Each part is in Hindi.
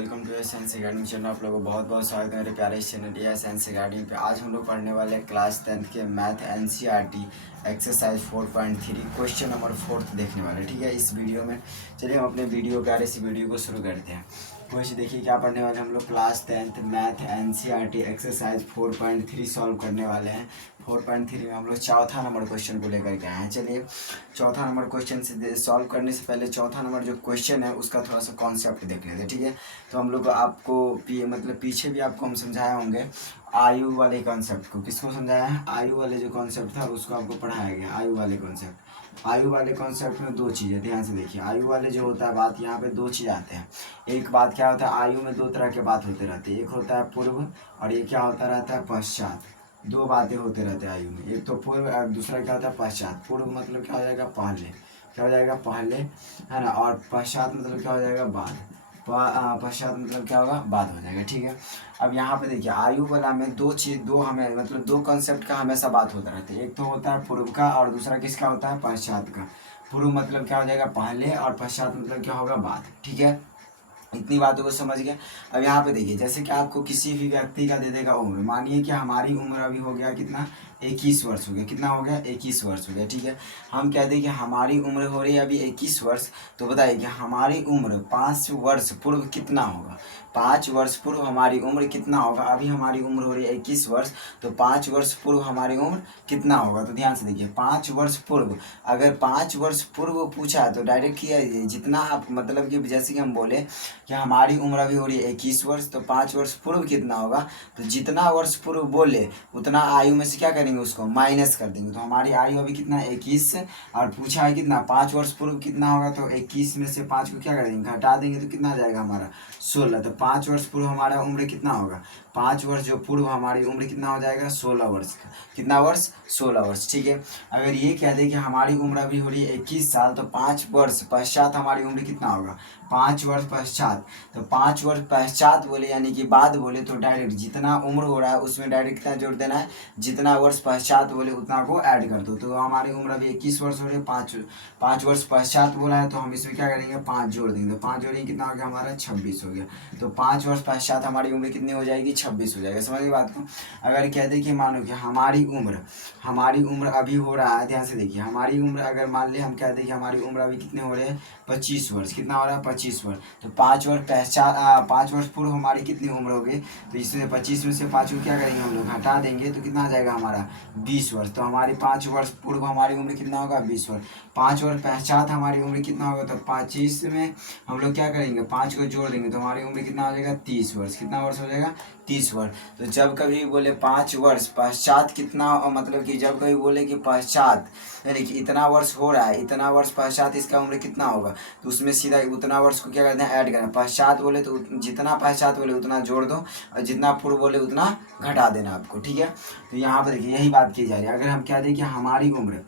Welcome to science academy channel. आप लोगों को बहुत बहुत स्वागत है मेरे प्यारे इस चैनल या साइंस अकेडमी पे। आज हम लोग पढ़ने वाले हैं क्लास 10th के math NCERT exercise 4.3 question number 4 देखने वाले, ठीक है। इस वीडियो में चलिए हम अपने वीडियो प्यारे इस वीडियो को शुरू करते हैं। वैसे देखिए क्या पढ़ने वाले हम लोग class 10th math NCERT exercise 4.3 solve करने वाले हैं। 4.3 में हम लोग चौथा नंबर क्वेश्चन को लेकर के आए हैं। चलिए चौथा नंबर क्वेश्चन से सॉल्व करने से पहले चौथा नंबर जो क्वेश्चन है उसका थोड़ा सा कॉन्सेप्ट देख लेते हैं, ठीक है। तो हम लोग आपको मतलब पीछे भी आपको हम समझाए होंगे आयु वाले कॉन्सेप्ट को। किसको समझाया है? आयु वाले जो कॉन्सेप्ट था उसको आपको पढ़ाया गया। आयु वाले कॉन्सेप्ट, आयु वाले कॉन्सेप्ट में दो चीज़ें ध्यान से देखिए। आयु वाले जो होता है बात, यहाँ पे दो चीज़ आते हैं। एक बात क्या होता है, आयु में दो तरह के बात होते रहते हैं। एक होता है पूर्व और एक क्या होता रहता है, पश्चात। दो बातें होते रहते हैं आयु में, एक तो पूर्व और दूसरा क्या होता है, पश्चात। पूर्व मतलब क्या हो जाएगा, पहले, क्या हो जाएगा, पहले, है ना। और पश्चात मतलब क्या हो जाएगा, बाद। पश्चात मतलब क्या होगा, बाद हो जाएगा, ठीक है। अब यहाँ पे देखिए आयु वाला में दो हमें मतलब दो कॉन्सेप्ट का हमेशा बात होता रहता है। एक तो होता है पूर्व का और दूसरा किसका होता है, पश्चात का। पूर्व मतलब क्या हो जाएगा, पहले, और पश्चात मतलब क्या होगा, बाद, ठीक है। इतनी बातों को समझ गए। अब यहाँ पे देखिए जैसे कि आपको किसी भी व्यक्ति का दे देगा उम्र, मानिए कि हमारी उम्र अभी हो गया कितना, 21 वर्ष हो गया। कितना हो गया, 21 वर्ष हो गया, ठीक है। हम कहते हैं कि हमारी उम्र हो रही है अभी 21 वर्ष। तो बताइए कि हमारी उम्र 5 वर्ष पूर्व कितना होगा। 5 वर्ष पूर्व हमारी उम्र कितना होगा। अभी हमारी उम्र हो रही है 21 वर्ष, तो 5 वर्ष पूर्व हमारी उम्र कितना होगा। तो ध्यान से देखिए 5 वर्ष पूर्व, अगर 5 वर्ष पूर्व पूछा तो डायरेक्ट किया जितना आप मतलब कि जैसे कि हम बोले कि हमारी उम्र अभी हो रही है 21 वर्ष, तो 5 वर्ष पूर्व कितना होगा। तो जितना वर्ष पूर्व बोले उतना आयु में से क्या करेंगे, उसको माइनस कर देंगे। तो हमारी आयु अभी कितना है, 21, और पूछा है कितना, 5 वर्ष पूर्व कितना होगा। तो 21 में से 5 को क्या करेंगे, घटा देंगे, तो कितना आ जाएगा हमारा 16। तो 5 वर्ष पूर्व हमारा उम्र कितना होगा, 5 वर्ष जो पूर्व हमारी उम्र कितना हो जाएगा, 16 वर्ष का। कितना वर्ष, 16 वर्ष, ठीक है। अगर ये कह दे कि हमारी उम्र अभी हो रही है 21 साल, तो 5 वर्ष पश्चात हमारी उम्र कितना होगा, 5 वर्ष पश्चात। तो 5 वर्ष पश्चात बोले यानी कि बाद बोले, तो डायरेक्ट जितना उम्र हो रहा है उसमें डायरेक्ट कितना जोड़ देना है, जितना वर्ष पश्चात बोले उतना को ऐड कर दो। तो हमारी उम्र अभी 21 वर्ष हो रही है, 5 वर्ष पश्चात बोला है, तो हम इसमें क्या करेंगे, 5 जोड़ देंगे। तो 5 जोड़ेंगे कितना हो गया हमारा, 26 हो गया। तो 5 वर्ष पश्चात हमारी उम्र कितनी हो जाएगी, 26 हो जाएगा। समझ गए बात को। अगर कह दे कि मानो कि हमारी उम्र अभी हो रहा है, ध्यान से देखिए हमारी उम्र, अगर मान ले हम कह दें कि हमारी उम्र अभी कितने हो रहे हैं, 25 वर्ष। कितना हो रहा है, 25 वर्ष। तो 5 वर्ष पूर्व हमारी कितनी उम्र हो गई। तो इसमें 25 में से 5 को क्या करेंगे हम लोग, हटा देंगे, तो कितना आ जाएगा हमारा 20 वर्ष। तो हमारी 5 वर्ष पूर्व हमारी उम्र कितना होगा, 20 वर्ष। 5 वर्ष पश्चात हमारी उम्र कितना होगा, तो 25 में हम लोग क्या करेंगे, 5 को जोड़ देंगे, तो हमारी उम्र कितना हो जाएगा, 30 वर्ष। कितना वर्ष हो जाएगा, 30 वर्ष। तो जब कभी बोले 5 वर्ष पश्चात कितना, मतलब कि जब कभी बोले कि पश्चात यानी कि इतना वर्ष हो रहा है, इतना वर्ष पश्चात इसका उम्र कितना होगा, तो उसमें सीधा उतना वर्ष को क्या करना है, ऐड करना है। पश्चात बोले तो जितना पश्चात बोले उतना जोड़ दो, और जितना पूर्व बोले उतना घटा देना आपको, ठीक है। तो यहाँ पर देखिए यही बात की जा रही है। अगर हम कह दें कि हमारी उम्र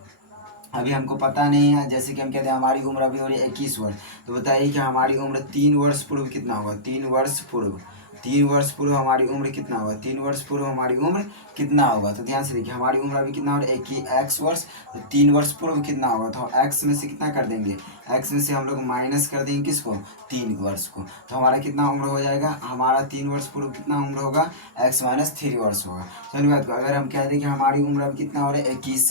अभी हमको पता नहीं है, जैसे कि हम कहते हैं हमारी उम्र अभी हो रही है 21 वर्ष, तो बताइए कि हमारी उम्र 3 वर्ष पूर्व कितना होगा, 3 वर्ष पूर्व। 3 वर्ष पूर्व हमारी उम्र कितना होगा, 3 वर्ष पूर्व हमारी उम्र कितना होगा। तो ध्यान से देखिए हमारी उम्र अभी कितना हो रहा है, x वर्ष। तो 3 वर्ष पूर्व कितना होगा, तो x में से कितना कर देंगे, x में से हम लोग माइनस कर देंगे किसको, 3 वर्ष को। तो हमारा कितना उम्र हो जाएगा, हमारा 3 वर्ष पूर्व कितना उम्र होगा, x माइनस 3 वर्ष होगा। समझ बात को। अगर हम कह दें कि हमारी उम्र अभी कितना हो रहा है, 21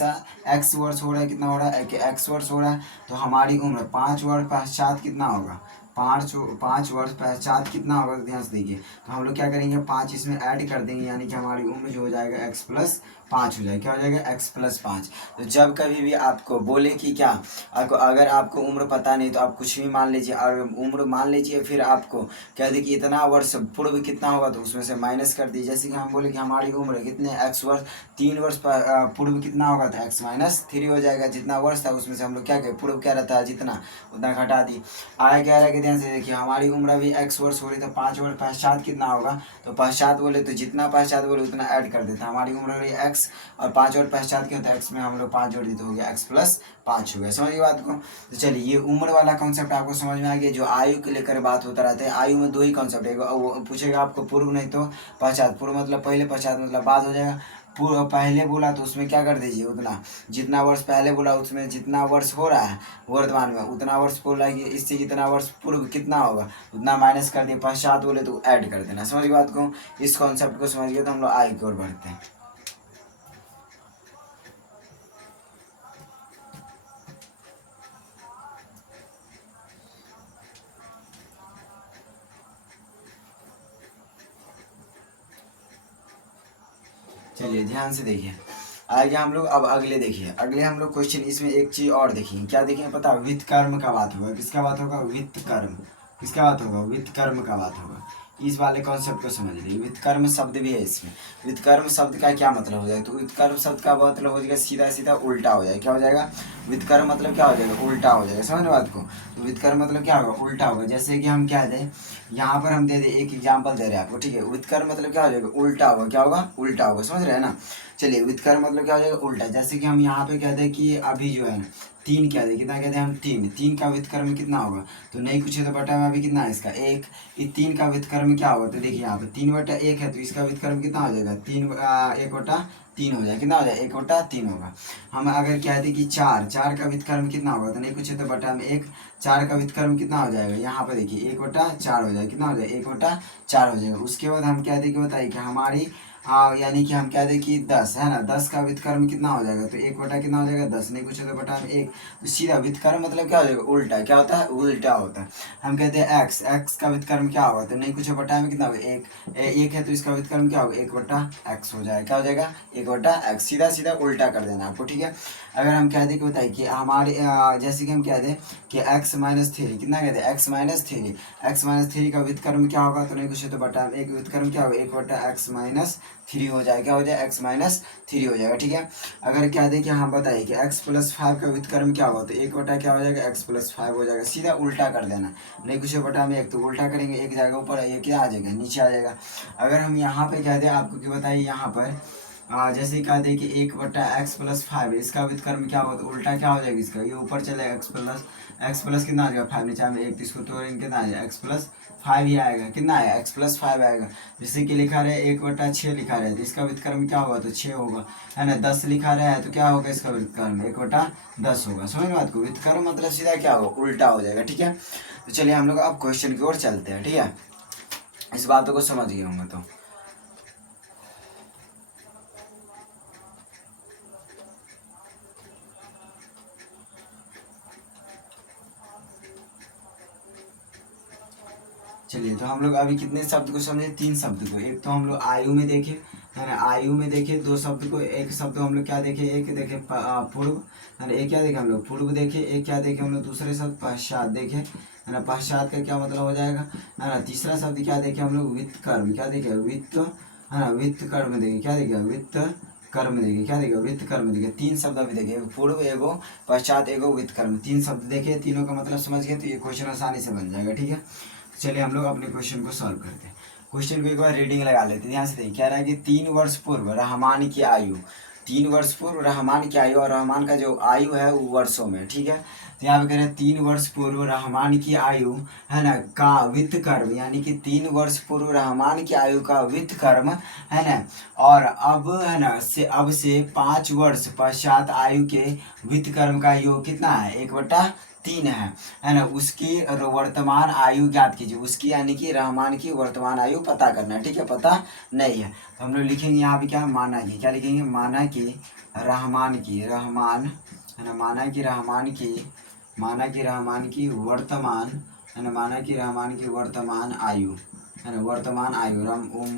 x वर्ष हो रहा है, कितना हो रहा है, x वर्ष हो रहा है, तो हमारी उम्र 5 वर्ष पश्चात कितना होगा, 5 वर्ष पश्चात कितना होगा। तो ध्यान से देखिए, तो हम लोग क्या करेंगे, 5 इसमें ऐड कर देंगे, यानी कि हमारी उम्र जो हो जाएगा x प्लस 5 हो जाएगा। क्या हो जाएगा, x प्लस 5। तो जब कभी भी आपको बोले कि क्या, आपको अगर आपको उम्र पता नहीं तो आप कुछ भी मान लीजिए, और उम्र मान लीजिए, फिर आपको कह दे कि इतना वर्ष पूर्व कितना होगा, तो उसमें से माइनस कर दीजिए। जैसे कि हम बोले कि हमारी उम्र कितने, x वर्ष, 3 वर्ष पूर्व कितना होगा, तो x माइनस 3 हो जाएगा। जितना वर्ष था उसमें से हम लोग क्या करें, पूर्व क्या रहता है जितना, उतना घटा दी। आगे कह रहा है कि ध्यान से देखिए हमारी उम्र अभी x वर्ष हो रही, तो 5 वर्ष पश्चात कितना होगा, तो पश्चात बोले तो जितना पश्चात बोले उतना ऐड कर देता है। हमारी उम्र हो रही है x, और 5 वर्ष पश्चात क्या होता है, x में हम लोग 5 जोड़ दी तो हो गया x प्लस 5 हो गया। समझिए बात को। तो चलिए ये उम्र वाला कॉन्सेप्ट आपको समझ में आ गया। जो आयु के लेकर बात होता रहता है, आयु में दो ही कॉन्सेप्ट है, वो पूछेगा आपको पूर्व नहीं तो पश्चात। पूर्व मतलब पहले, पश्चात मतलब बाद हो जाएगा। पहले बोला तो उसमें क्या कर दीजिए उतना, जितना वर्ष पहले बोला उसमें जितना वर्ष हो रहा है वर्तमान में उतना वर्ष बोला कि इससे कितना वर्ष पूर्व कितना होगा उतना माइनस कर दिए, पश्चात बोले तो ऐड कर देना। समझ गए बात को, इस कॉन्सेप्ट को समझ गए तो हम लोग आगे की ओर बढ़ते हैं। चलिए ध्यान से देखिए, आगे हम लोग अब अगले देखिए, अगले हम लोग क्वेश्चन इसमें एक चीज और देखिए, क्या देखें पता, वित्त कर्म का बात होगा, किसका बात होगा, वित्त कर्म, किसका बात होगा, वित्त कर्म का बात होगा। इस वाले कॉन्सेप्ट को समझ लीजिए, वित्तकर्म शब्द भी है इसमें। वित्तकर्म शब्द का क्या मतलब हो जाएगा, तो वित्तकर्म शब्द का मतलब हो जाएगा सीधा सीधा उल्टा हो जाएगा, क्या हो जाएगा, वित्तकर्म मतलब क्या हो जाएगा, उल्टा हो जाएगा। समझ बात को, तो वित्तकर्म मतलब क्या होगा, उल्टा होगा। जैसे कि हम क्या दें, यहाँ पर हम दे दें एक एग्जाम्पल दे रहे हैं आपको, ठीक है, वित्तकर्म मतलब क्या हो जाएगा, उल्टा होगा, क्या होगा, उल्टा होगा। समझ रहे हैं ना। चलिए वित्तकर्म मतलब क्या हो जाएगा, उल्टा। जैसे कि हम यहाँ पे कहते हैं कि अभी जो है तीन क्या दे, कितना कहते हैं हम, तीन, तीन का वित्तकर्म कितना होगा, तो नहीं कुछ है तो बटा में अभी कितना है इसका एक, ये तीन का वित्तकर्म क्या होगा, तो देखिए यहाँ पे 3/1 है तो इसका वित्तकर्म कितना हो जाएगा, 1/3 हो जाएगा, कितना हो जाएगा, 1/3 होगा। हम अगर कहते कि चार, चार का वित्तकर्म कितना होगा, तो नहीं कुछ है तो बटा में एक, चार का वित्तकर्म कितना हो जाएगा, यहाँ पर देखिए 1/4 हो जाएगा, कितना हो जाएगा, 1/4 हो जाएगा। उसके बाद हम कहते कि बताइए कि हमारी यानी कि हम कह दें कि 10 है ना, 10 का वित्तकर्म कितना हो जाएगा, तो 1/, कितना हो जाएगा 10, नहीं कुछ है तो बटा में एक, तो सीधा वित्तकर्म मतलब क्या हो जाएगा, उल्टा, क्या होता है, उल्टा होता है। हम कहते हैं एक्स, एक्स का वित्तकर्म क्या होगा, तो नहीं कुछ है बटा में कितना होगा एक, एक है तो इसका वित्तकर्म क्या होगा, 1/x हो जाएगा, क्या हो जाएगा, 1/x, सीधा सीधा उल्टा कर देना आपको, ठीक है। अगर हम कह दें कि बताइए कि हमारे जैसे कि हम कह दें कि x-3 कितना कहते हैं, x-3, x-3 का वित्तकर्म क्या होगा, तो नहीं कुछ है तो बटा में एक, वित्तकर्म क्या होगा, 1/x-3 हो जाएगा, क्या हो जाएगा, x-3 हो जाएगा, ठीक है। अगर कह दें कि हम बताइए कि x+5 का वित्तकर्म क्या होगा, तो 1/, क्या हो जाएगा, x+5 हो जाएगा, सीधा उल्टा कर देना, नहीं कुछ है बटा में एक, तो उल्टा करेंगे, एक जाएगा ऊपर, ये क्या आ जाएगा, नीचे आ जाएगा। अगर हम यहाँ पे कह दें आपको कि बताइए यहाँ पर जैसे कह दें कि 1/x+5 इसका वित्तकर्म क्या होगा, तो उल्टा क्या हो जाएगा इसका, ये ऊपर चलेगा x प्लस कितना आ जाएगा 5, नीचे में एक, इसको तो कितना आ जाएगा, x+5 ही आएगा, कितना आएगा, x+5 आएगा। जैसे कि लिखा रहे 1/6 लिखा रहे तो इसका वित्तकर्म क्या होगा, तो 6 होगा, है ना। 10 लिखा रहा है तो क्या होगा इसका वित्तकर्म, 1/10 होगा। समझ बात को, वित्तकर्म मतलब सीधा क्या होगा, उल्टा हो जाएगा, ठीक है। तो चलिए हम लोग अब क्वेश्चन की ओर चलते हैं, ठीक है, इस बातों को समझ गए होंगे तो। चलिए तो हम लोग अभी कितने शब्द को समझे, 3 शब्द को। एक तो हम लोग आयु में देखे, है ना, आयु में देखे 2 शब्द को, एक शब्द हम लोग क्या देखे, एक देखे पूर्व, है ना, एक क्या देखे हम लोग, पूर्व देखे, एक क्या देखे हम लोग, दूसरे शब्द पश्चात देखे, है ना, पश्चात का क्या मतलब हो जाएगा, है ना। तीसरा शब्द क्या देखे हम लोग, वित्त कर्म, क्या देखे, वित्त, है ना, वित्त कर्म देखे, क्या देखे, वित्त कर्म देखे, क्या देखे, वित्त कर्म देखे। 3 शब्द अभी देखे, पूर्व एगो पश्चात एगो वित्त कर्म, 3 शब्द देखे, तीनों का मतलब समझ गए तो ये क्वेश्चन आसानी से बन जाएगा, ठीक है। चलिए हम लोग अपने क्वेश्चन को सॉल्व करते हैं। क्वेश्चन को एक बार रीडिंग लगा लेते हैं, ध्यान से देखिए। क्या रहा है कि 3 वर्ष पूर्व रहमान की आयु, 3 वर्ष पूर्व रहमान की आयु, और रहमान का जो आयु है वो वर्षों में, ठीक है। तो यहाँ पे कह रहे हैं 3 वर्ष पूर्व रहमान की आयु, है ना, का वित्त कर्म, यानी कि 3 वर्ष पूर्व रहमान की आयु का वित्त कर्म, है ना, और अब, है ना, अब से 5 वर्ष पश्चात आयु के वित्त कर्म का योग कितना है, 1/3 है ना। उसकी वर्तमान आयु ज्ञात कीजिए, उसकी यानी कि रहमान की वर्तमान आयु पता करना है, ठीक है, पता नहीं है तो हम लोग लिखेंगे यहाँ पे क्या, माना की, क्या लिखेंगे, माना की रहमान की, रहमान, है ना, माना की वर्तमान, है ना, माना की रहमान की वर्तमान आयु, है ना, वर्तमान आयु,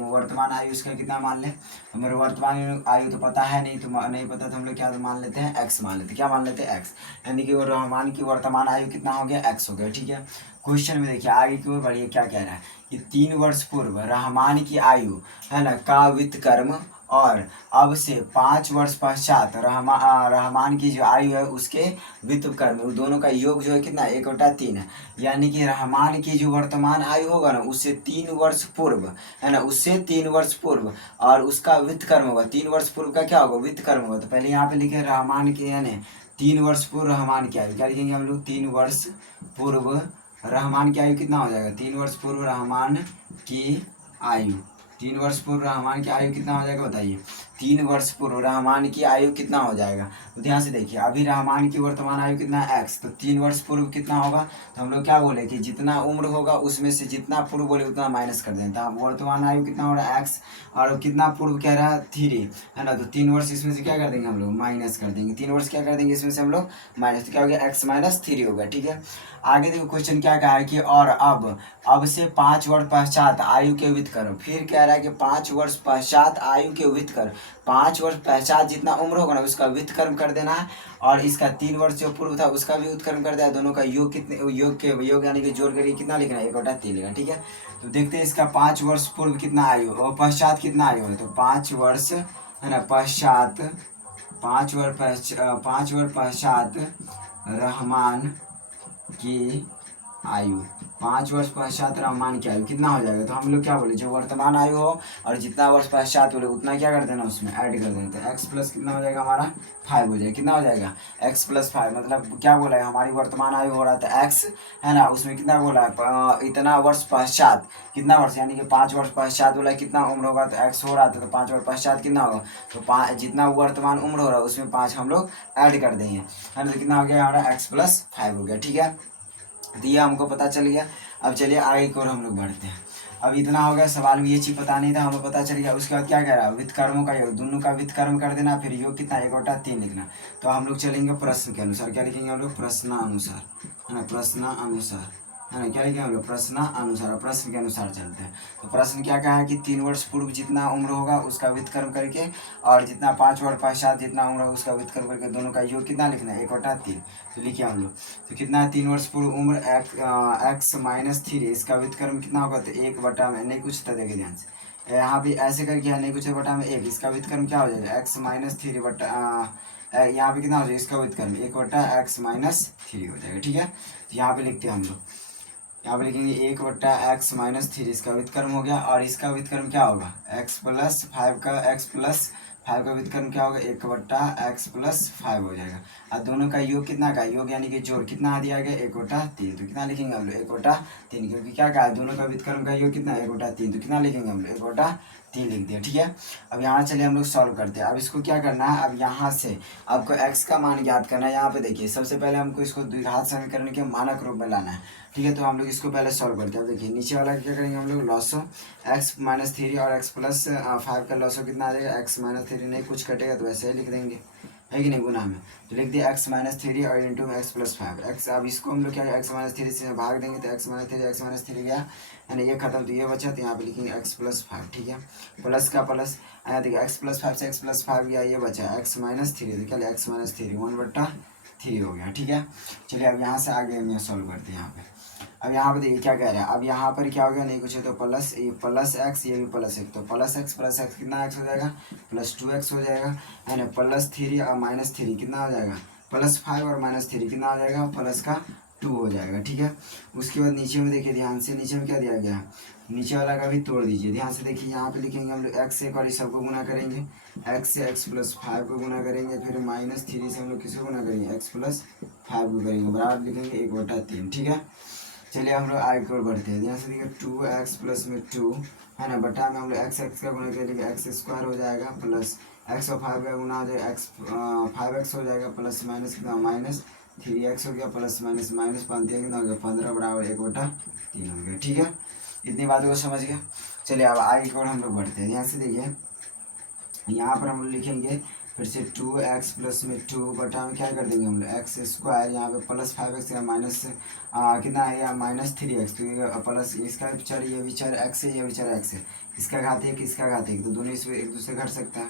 वर्तमान आयु इसका कितना मान लें, हमारे वर्तमान आयु तो पता है नहीं, तो नहीं पता तो हम लोग क्या मान लेते हैं, एक्स मान लेते हैं, क्या मान लेते हैं, एक्स, यानी कि वो रहमान की वर्तमान आयु कितना हो गया, एक्स हो गया, ठीक है। क्वेश्चन में देखिए आगे की ओर बढ़िए, क्या कह रहा है कि 3 वर्ष पूर्व रहमान की आयु, है ना, का वित्त कर्म, और अब से 5 वर्ष पश्चात रहमान की जो आयु है उसके वित्त कर्म, दोनों का योग जो है कितना, 1/3 है। यानी कि रहमान की जो वर्तमान आयु होगा ना उससे 3 वर्ष पूर्व, है ना, उससे 3 वर्ष पूर्व, और उसका वित्त कर्म होगा, 3 वर्ष पूर्व का क्या होगा, वित्त कर्म होगा। तो पहले यहाँ पे लिखे रहमान के, यानी 3 वर्ष पूर्व रहमान की आयु, क्या लिखेंगे हम लोग, 3 वर्ष पूर्व रहमान की आयु कितना हो जाएगा, 3 वर्ष पूर्व रहमान की आयु, 3 वर्ष पूर्व रहमान की आयु कितना हो जाएगा बताइए, 3 वर्ष पूर्व रहमान की आयु कितना हो जाएगा। तो ध्यान से देखिए, अभी रहमान की वर्तमान आयु कितना है x, तो 3 वर्ष पूर्व कितना होगा, तो हम लोग क्या बोले कि जितना उम्र होगा उसमें से जितना पूर्व बोले उतना माइनस कर दें। तो अब वर्तमान आयु कितना हो रहा है x, और कितना पूर्व कह रहा है 3 है ना, तो 3 वर्ष इसमें से क्या कर देंगे हम लोग माइनस कर देंगे, 3 वर्ष क्या कर देंगे इसमें से हम लोग माइनस, तो क्या हो गया x माइनस 3 होगा। ठीक है, आगे देखो क्वेश्चन क्या कहा है कि और अब से 5 वर्ष पश्चात आयु के वित्त कर, फिर कह रहा है कि 5 वर्ष पश्चात आयु के वित्त कर, 5 वर्ष पश्चात जितना उम्र होगा ना उसका व्युत्क्रम कर देना है, और इसका 3 वर्ष जो पूर्व था उसका भी व्युत्क्रम कर दिया, दोनों का योग कितने, योग के योग यानी कि जोड़ करके कितना लिखना है 1/3 लिखना। ठीक है, तो देखते हैं इसका 5 वर्ष पूर्व कितना आयु और पश्चात कितना आयु है, तो 5 वर्ष है ना पश्चात, 5 वर्ष पश्चात रहमान की आयु, 5 वर्ष पश्चात रहमान की आयु कितना हो जाएगा, तो हम लोग क्या बोले जो वर्तमान आयु हो और जितना वर्ष पश्चात बोले उतना क्या कर देना उसमें ऐड कर देना, तो x प्लस कितना हो जाएगा हमारा 5 हो जाएगा, कितना हो जाएगा x प्लस 5, मतलब क्या बोला है हमारी वर्तमान आयु हो रहा था x है ना, उसमें कितना बोला है इतना वर्ष पश्चात, कितना वर्ष यानी कि 5 वर्ष पश्चात बोला कितना उम्र होगा, तो x हो रहा था, तो 5 वर्ष पश्चात कितना होगा, तो 5 जितना वर्तमान उम्र हो रहा है उसमें 5 हम लोग ऐड कर देंगे है ना, तो कितना हो गया हमारा x प्लस 5 हो गया। ठीक है, तो ये हमको पता चल गया। अब चलिए आगे की ओर हम लोग बढ़ते हैं। अब इतना हो गया, सवाल में ये चीज़ पता नहीं था, हमें पता चल गया। उसके बाद क्या कह रहा है व्युत्क्रमों का योग, दोनों का व्युत्क्रम कर देना, फिर योग कितना 1/3 लिखना। तो हम लोग चलेंगे प्रश्न के अनुसार, क्या लिखेंगे हम लोग प्रश्नानुसार है ना, प्रश्नानुसार है ना, क्या लिखेंगे हम लोग प्रश्नानुसार, प्रश्न के अनुसार चलते हैं। तो प्रश्न क्या कहा है कि 3 वर्ष पूर्व जितना उम्र होगा उसका व्युत्क्रम करके, और जितना 5 वर्ष पश्चात जितना उम्र होगा उसका व्युत्क्रम करके दोनों का योग कितना लिखना है 1/3। तो लिखिए हम लोग, तो कितना है 3 वर्ष पूर्व उम्र x माइनस 3, इसका व्युत्क्रम कितना होगा, तो 1 में नहीं कुछ था, देखिए ध्यान से यहाँ पे ऐसे करके नहीं कुछ बटा में 1, इसका व्युत्क्रम क्या हो जाएगा x माइनस 3 बटा यहाँ पे कितना हो जाएगा इसका व्युत्क्रम 1/x माइनस 3 हो जाएगा। ठीक है, तो यहाँ पे लिखते हैं हम लोग, यहाँ पे लिखेंगे 1/x माइनस 3, इसका व्युत्क्रम हो गया, और इसका व्युत्क्रम क्या होगा x प्लस 5 का, x प्लस 5 का व्युत्क्रम क्या होगा 1/x प्लस 5 हो जाएगा, और दोनों का योग कितना का योग यानी कि जोड़ कितना दिया गया 1/3, तो कितना लिखेंगे हम लोग 1/3, क्योंकि क्या कहा दोनों का व्युत्क्रम का योग कितना 1/3, तो कितना लिखेंगे हम लोग 1/3 लिख दिया। ठीक है, अब यहाँ चलिए हम लोग सॉल्व करते हैं। अब इसको क्या करना है, अब यहाँ से आपको x का मान ज्ञात करना है। यहाँ पे देखिए सबसे पहले हमको इसको द्विघात समीकरण के मानक रूप में लाना है। ठीक है, तो हम लोग इसको पहले सॉल्व करते हैं। देखिए नीचे वाला क्या करेंगे हम लोग लॉसो x माइनस 3 और x प्लस 5 का लॉसो कितना आ जाएगा x माइनस 3, नहीं कुछ कटेगा तो ऐसे ही लिख देंगे, है कि नहीं गुना में, तो लिख दिया x माइनस 3 और इंटू x प्लस 5 x। अब इसको हम लोग क्या x माइनस 3 से भाग देंगे तो x माइनस 3 गया यानी ये खत्म, तो ये बचा, तो यहाँ पे लिखेंगे x प्लस 5। ठीक है, प्लस का प्लस आया, देखिए x प्लस 5 से x प्लस 5 गया, ये बचा x माइनस 3, तो क्या x माइनस 3 1/3 हो गया। ठीक है, चलिए अब यहाँ से आगे हम सॉल्व करते हैं। यहाँ पे अब यहाँ पे देखिए क्या कह रहा है, अब यहाँ पर क्या हो गया नहीं कुछ है, तो प्लस ये प्लस एक्स, ये भी प्लस एक्स, तो प्लस एक्स कितना एक्स हो जाएगा प्लस 2x हो जाएगा, है ना, प्लस 3 और माइनस 3 कितना हो जाएगा प्लस 5 और माइनस 3 कितना हो जाएगा प्लस का 2 हो जाएगा। ठीक है, उसके बाद नीचे में देखिए ध्यान से, नीचे में क्या दिया गया है, नीचे वाला का भी तोड़ दीजिए ध्यान से। देखिए यहाँ पे लिखेंगे हम लोग एक्स से एक और इस सबको गुना करेंगे, एक्स से एक्स प्लस 5 को गुना करेंगे, फिर माइनस 3 से हम लोग किसको गुना करेंगे एक्स प्लस 5 को करेंगे, बराबर लिखेंगे 1/3। ठीक है, चलिए हम लोग आगे की ओर बढ़ते हैं। यहाँ से देखिए 2x प्लस में 2 है ना, बटा में हम लोग x का गुना करेंगे, एक्स स्क्वायर हो जाएगा प्लस x और 5 का गुना हो जाएगा x 5x हो जाएगा प्लस माइनस कितना माइनस 3x हो गया प्लस माइनस माइनस 5 कितना हो गया 15 बराबर 1/3 हो गया। ठीक है, इतनी बातों को समझ गए। चलिए अब आगे की ओर हम लोग बढ़ते हैं। यहाँ से देखिए यहाँ पर हम लोग लिखेंगे फिर से 2x प्लस में 2 बटा में क्या कर देंगे हम लोग एक्स स्क्वायर, यहाँ पे प्लस 5x या माइनस कितना है या माइनस 3x, तो ये प्लस इसका विचार ये विचार x है, ये विचार x है, इसका घात 1 इसका घात 1, तो दोनों इसमें एक दूसरे घट सकता है,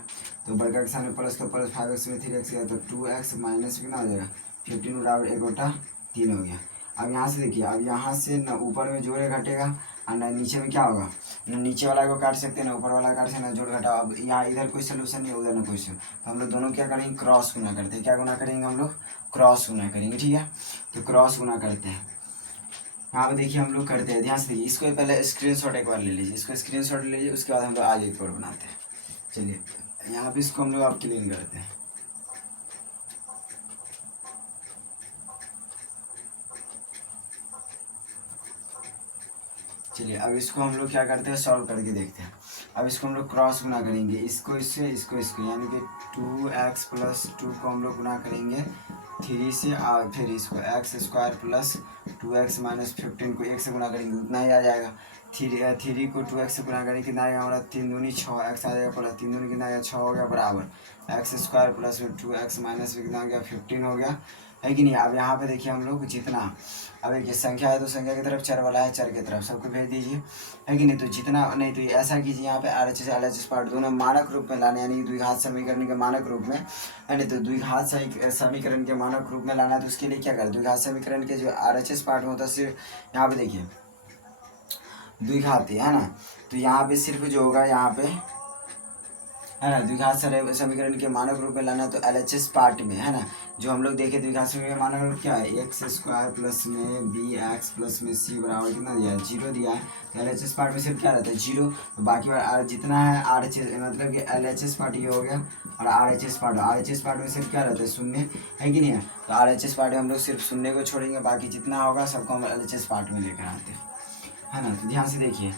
तो बड़का के सामने प्लस तो प्लस 5x में 3x गया, तो 2x माइनस कितना हो जाएगा 15 बराबर 1/3 हो गया। अब यहाँ से देखिए, अब यहाँ से न ऊपर में जोड़े घटेगा और न नीचे में क्या होगा, न नीचे वाला को काट सकते हैं ना ऊपर वाला काट सकते हैं, जोड़ घटाओ। अब यहाँ इधर कोई सोल्यूशन नहीं उधर ना कोई सोल्यूशन, तो हम लोग दोनों क्या करेंगे क्रॉस गुना करते हैं। क्या गुना करेंगे हम लोग क्रॉस गुना करेंगे। ठीक है, तो क्रॉस गुना करते हैं। यहाँ पे देखिए हम लोग करते हैं, ध्यान से देखिए, इसको पहले स्क्रीनशॉट एक बार ले लीजिए, इसको स्क्रीनशॉट ले लीजिए, उसके बाद हम लोग आगे की ओर बनाते हैं। चलिए यहाँ पे इसको हम लोग आप क्लीन करते हैं। चलिए चलिए अब इसको हम लोग क्या करते हैं, सॉल्व करके देखते हैं। अब इसको हम लोग क्रॉस गुना करेंगे, इसको इससे, इसको इसको, यानी कि 2x प्लस 2 को हम लोग गुना करेंगे 3 से, और फिर इसको x square plus 2x minus 15 को 1 से गुना करेंगे, उतना ही आ जाएगा। 3 को 2x से गुना करेंगे कितना आएगा हमारा, 3 दूनी 6 एक्स आ जाएगा, प्लस 3 दूनी कितना आएगा 6 हो गया, बराबर x square plus 2x minus कितना हो गया 15 हो गया, है कि नहीं। अब यहाँ पे देखिए हम लोग जितना, अब देखिए संख्या है तो संख्या की तरफ, चर वाला है चर की तरफ, सबको भेज दीजिए, है कि नहीं। तो जितना नहीं तो ऐसा कीजिए, यहाँ पे RHS LHS पार्ट दोनों मानक रूप में लाने, यानी कि द्विघात समीकरण के मानक रूप में, है नहीं। तो द्विघात समीकरण के मानक रूप में लाना है, तो उसके लिए क्या करें, द्विघात समीकरण के जो RHS पार्ट में होता है सिर्फ यहाँ पे देखिए द्विघात है ना, तो यहाँ पे सिर्फ जो होगा यहाँ पे, है ना, द्विघात समीकरण के मानक रूप में लाना तो LHS पार्ट में, है ना। जो हम लोग देखे द्विघात समीकरण मानक रूप क्या है, एक्स स्क्वायर प्लस में बी एक्स प्लस में सी बराबर कितना दिया है, 0 दिया है। तो LHS पार्ट में सिर्फ क्या रहता है, 0। तो बाकी जितना है RHS, मतलब कि LHS पार्ट ये हो गया, और RHS पार्ट में सिर्फ क्या रहता है, शून्य, है कि नहीं है। तो RHS पार्ट में हम लोग सिर्फ शून्य को छोड़ेंगे, बाकी जितना होगा सबको हम LHS पार्ट में लेकर आते हैं, है ना। तो ध्यान से देखिए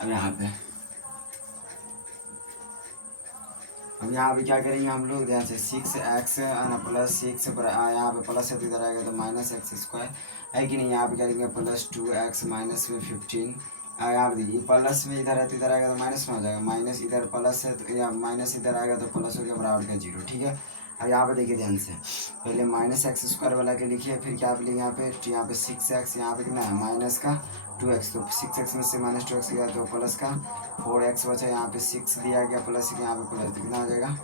अब यहाँ पे, अब यहाँ पे क्या करेंगे हम लोग, ध्यान से 6x प्लस 6 पर यहाँ पे प्लस है तो इधर आएगा तो माइनस एक्स स्क्वायर, है कि नहीं। यहाँ पे करेंगे प्लस 2x माइनस में 15, यहाँ पे देखिए प्लस में इधर है तो इधर आएगा तो माइनस में हो जाएगा, माइनस इधर प्लस है तो या माइनस इधर आएगा तो प्लस हो गया, बराबर का 0, ठीक है। अब यहाँ पे देखिए ध्यान से, पहले माइनस एक्स स्क्वायर वाला के लिखिए, फिर क्या आप लिखे यहाँ पे 6x, यहाँ पे कितना है माइनस का 2x, तो 6x में से माइनस 2x गया तो प्लस का 4x बचा, यहाँ पे 6 दिया गया प्लस, यहाँ पे प्लस, तो कितना हो जाएगा,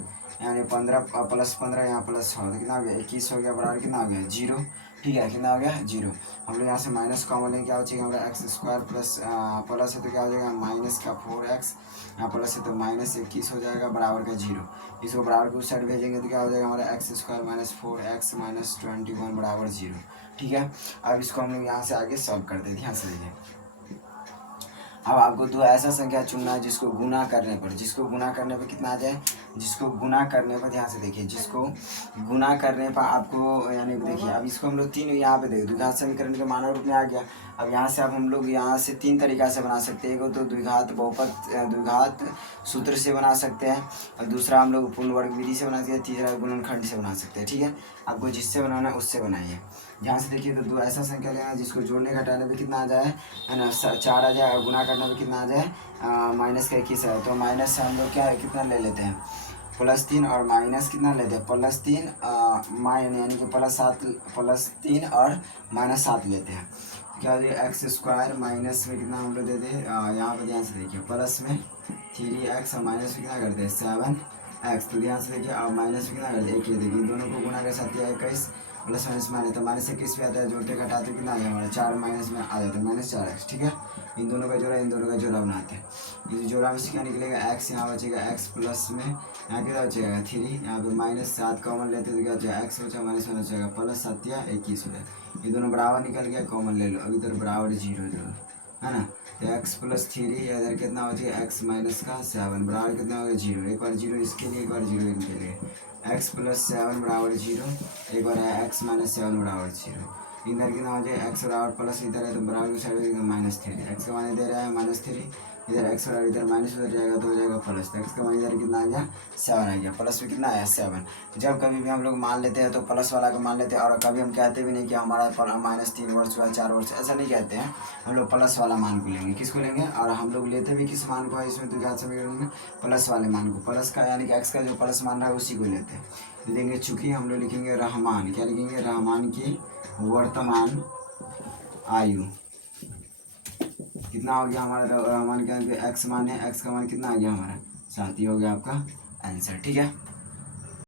यानी 15 प्लस 15 यहाँ प्लस 6, तो कितना हो गया 21 हो गया, बराबर कितना हो गया 0, ठीक है। कितना हो गया 0। हम लोग यहाँ से माइनस कॉमन लेंगे, क्या बचेगा हमारा एक्स स्क्वायर प्लस प्लस है तो क्या हो जाएगा माइनस का 4x, यहाँ प्लस है तो माइनस 21 हो जाएगा, बराबर का 0। इसको बराबर को उस साइड भेजेंगे तो क्या हो जाएगा हमारा x square minus 4x minus 21 बराबर 0, ठीक है। अब इसको हम लोग यहाँ से आगे सॉल्व करते हैं, ध्यान से देखिए। अब आपको दो ऐसा संख्या चुनना है जिसको गुना करने पर कितना आ जाए, जिसको गुना करने पर, ध्यान से देखिए, जिसको गुना करने पर आपको, यानी देखिए अब इसको हम लोग 3 यहाँ पे देखिए द्विघात समीकरण के मानक रूप में आ गया। अब यहाँ से अब हम लोग यहाँ से 3 तरीका से बना सकते हैं, एक तो द्विघात बहुपद द्विघात सूत्र से बना सकते हैं, और दूसरा हम लोग पूर्ण वर्ग विधि से बना सकते हैं, तीसरा गुणनखंड से बना सकते हैं, ठीक है। आपको जिससे बनाना है उससे बनाइए। ध्यान से देखिए, तो दो ऐसा संख्या लेना है जिसको जोड़ने घटाने पे कितना आ जाए, है ना, 4 आ जाए, और गुना करने पे कितना आ जाए माइनस का 21 है। तो माइनस से हम लोग क्या है कितना ले लेते हैं +3, और माइनस कितना लेते हैं +3 यानी कि +3 और -7 लेते हैं। क्या हो जाए एक्स स्क्वायर माइनस में कितना हम लोग देते हैं, यहाँ पर ध्यान से देखिए, प्लस में 3x और माइनस में कितना करते हैं 7x। तो ध्यान से देखिए, और माइनस में कितना करते हैं 1 ये देखिए, दोनों को गुना के साथ 21 प्लस माइनस माइनस, तो माइनस 21 पे आता है, जोड़ते घटाते कितना आ गया हमारा 4 माइनस में आ जाता है -4x, ठीक है। इन दोनों का जोड़ा, इन दोनों का जोड़ा बनाते हैं। ये जोड़ा में से क्या निकलेगा x, यहाँ बचेगा x प्लस में यहाँ कितना बचेगा 3, यहाँ पे -7 कॉमन लेते तो क्या बचेगा x बचा, माइनस में बचेगा +7 या 21 हो जाए। ये दोनों बराबर निकल गया, कॉमन ले लो, अभी तो बराबर 0 जो है ना। तो x प्लस 3 इधर कितना बचेगा x माइनस का 7 बराबर कितना होगा 0, एक बार 0 इसके लिए, एक बार 0 इनके लिए, x प्लस 7 बराबर 0, एक बार है x माइनस 7 बराबर 0। इधर कितना हो जाए x बराबर प्लस, इधर है तो बराबर की साइड -3, x का मान दे रहा है -3, इधर x बराबर इधर माइनस उधर जाएगा तो हो जाएगा प्लस, तो x का मान इधर कितना आ गया 7 आ गया, प्लस में कितना आया 7। जब कभी भी हम लोग मान लेते हैं तो प्लस वाला को मान लेते हैं, और कभी हम कहते भी नहीं कि हमारा -3 वर्ष हुआ 4 वर्ष, ऐसा नहीं कहते हैं, हम लोग प्लस वाला मान को लेंगे। किसको लेंगे, और हम लोग लेते भी किस मान को है इसमें द्विघात समीकरण में, प्लस वाले मान को, प्लस का यानी कि x का जो प्लस मान रहा है उसी को लेते हैं। देंगे चूँकि हम लोग लिखेंगे रहमान, क्या लिखेंगे रहमान की वर्तमान आयु कितना हो गया हमारा, रहमान के एक्स मान है, एक्स का मान कितना आ गया हमारा 7, ही हो गया आपका आंसर, ठीक है।